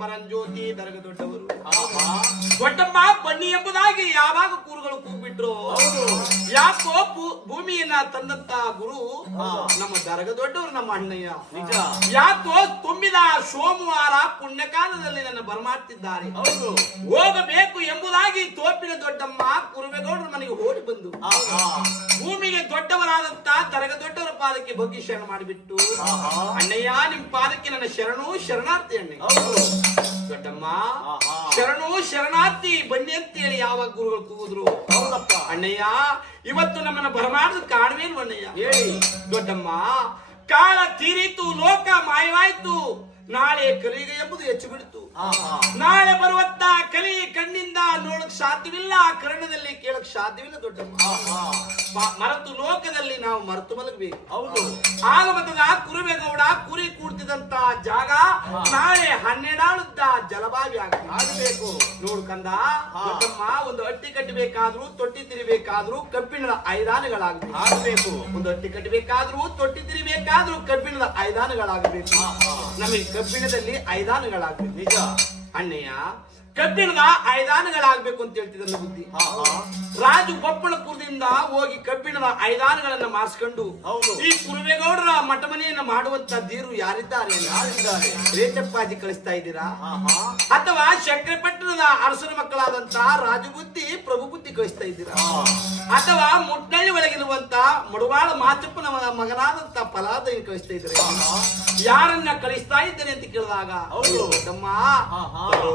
ಪರಂಜ್ಯೋತಿ ದರಗ ದೊಡ್ಡವರು. ದೊಡ್ಡಮ್ಮ ಬನ್ನಿ ಎಂಬುದಾಗಿ ಯಾವಾಗ ಕೂರುಗಳು ಕೂಗ್ಬಿಟ್ರು, ಯಾಕೋ ಭೂಮಿಯನ್ನ ತಂದಂತ ಗುರು ನಮ್ಮ ದರಗ ದೊಡ್ಡವರು, ನಮ್ಮ ಅಣ್ಣಯ್ಯ. ನಿಜ, ಯಾಕೋ ತುಂಬಿದ ಸೋಮವಾರ ಪುಣ್ಯಕಾಲದಲ್ಲಿ ನನ್ನ ಬರಮಾಡ್ತಿದ್ದಾರೆ, ಹೋಗಬೇಕು ಎಂಬುದಾಗಿ ತೋಪಿನ ದೊಡ್ಡಮ್ಮ ಕುರುಬೆಗೌಡರ ಮನೆಗೆ ಓಡಿ ಬಂದು ಭೂಮಿಗೆ ದೊಡ್ಡವರಾದಂತ ದರಗ ದೊಡ್ಡವರ ಪಾದಕ್ಕೆ ಬಗ್ಗಿ ಶರಣ ಮಾಡಿಬಿಟ್ಟು, ಅಣ್ಣಯ್ಯ ನಿಮ್ ಪಾದಕ್ಕೆ ನನ್ನ ಶರಣು ಶರಣಾರ್ಥಿ ಅಣ್ಣಯ್ಯ. ದೊಡ್ಡಮ್ಮ ಶರಣು ಶರಣಾರ್ಥಿ ಬನ್ನಿ ಅಂತೇಳಿ ಯಾವಾಗ ಗುರುಗಳು ಕೂಗಿದ್ರು, ಅಣ್ಣಯ್ಯ ಇವತ್ತು ನಮ್ಮನ್ನ ಬರಮಾಡಿದ ಕಾರಣವೇನು ಅಣ್ಣಯ್ಯ ಹೇಳಿ. ದೊಡ್ಡಮ್ಮ ಕಾಲ ತೀರಿತು, ಲೋಕ ಮಾಯವಾಯ್ತು, ನಾಳೆ ಕಲಿಗೆ ಎಂಬುದು ಹೆಚ್ಚು ಬಿಡ್ತು. ನಾಳೆ ಬರುವಂತ ಕಲಿ ಕಣ್ಣಿಂದ ನೋಡಕ್ ಸಾಧ್ಯವಿಲ್ಲ, ಕರ್ಣದಲ್ಲಿ ಕೇಳಕ್ ಸಾಧ್ಯವಿಲ್ಲ. ದೊಡ್ಡಮ್ಮ ಮರೆತು ಲೋಕದಲ್ಲಿ ನಾವು ಮರೆತು ಮಲಗಬೇಕು. ಹೌದು, ಆಗಮತದ ಕುರುಬೆಗೌಡ ಕುರಿ ಕೂಡ್ತಿದಂತ ಜಾಗ ನಾಳೆ 12 ಜಲಭಾವಿ ಆಗಬೇಕು. ನೋಡ್ಕಂದ ದೊಡ್ಡಮ್ಮ, ಒಂದು ಅಟ್ಟಿ ಕಟ್ಟಬೇಕಾದ್ರೂ ತೊಟ್ಟಿ ತಿರಿಬೇಕಾದ್ರೂ ಕಬ್ಬಿಣದ ಐದಾನುಗಳಾಗಬೇಕು. ಒಂದು ಅಟ್ಟಿ ಕಟ್ಟಬೇಕಾದ್ರೂ ತೊಟ್ಟಿ ತಿರಿಬೇಕಾದ್ರೂ ಕಬ್ಬಿಣದ ಐದಾನುಗಳಾಗಬೇಕು. ನಮಗೆ ಕಬ್ಬಿಣದಲ್ಲಿ ಐದಾನುಗಳಾಗಬೇಕು. ನಿಜ ಅಣ್ಣಯ್ಯ, ಕಬ್ಬಿಣದ ಐದಾನುಗಳಾಗಬೇಕು ಅಂತ ಹೇಳ್ತಿದ್ದ ಬುದ್ಧಿ. ರಾಜು ಬಪ್ಪಳಪುರದಿಂದ ಹೋಗಿ ಕಬ್ಬಿಣದ ಐದಾನುಗಳನ್ನ ಮಾಡಿಸ್ಕೊಂಡು ಈ ಕುರುಬೆಗೌಡರ ಮಠ ಮನೆಯನ್ನ ಮಾಡುವಂತ ಧೀರು ಯಾರಿದ್ದಾರೆ? ರೇಚಪ್ಪಾಜಿ ಕಳಿಸ್ತಾ ಇದ್ದೀರಾ, ಅಥವಾ ಶಂಕರಪಟ್ಟಣದ ಅರಸನ ಮಕ್ಕಳಾದಂತ ರಾಜು ಬುದ್ಧಿ ಪ್ರಭು ಬುದ್ಧಿ ಕಳಿಸ್ತಾ ಇದ್ದೀರಾ, ಅಥವಾ ಮುಟ್ನಳ್ಳಿ ಒಳಗಿರುವಂತ ಮಡುವಾಳ ಮಾಚಪ್ಪನ ಮಗನಾದಂತ ಫಲಾದಯ್ಯ ಕಳಿಸ್ತಾ ಇದ್ದಾರೆ? ಯಾರನ್ನ ಕಳಿಸ್ತಾ ಇದ್ದೇನೆ ಅಂತ ಕೇಳಿದಾಗ, ತಮ್ಮ ಹೇಳು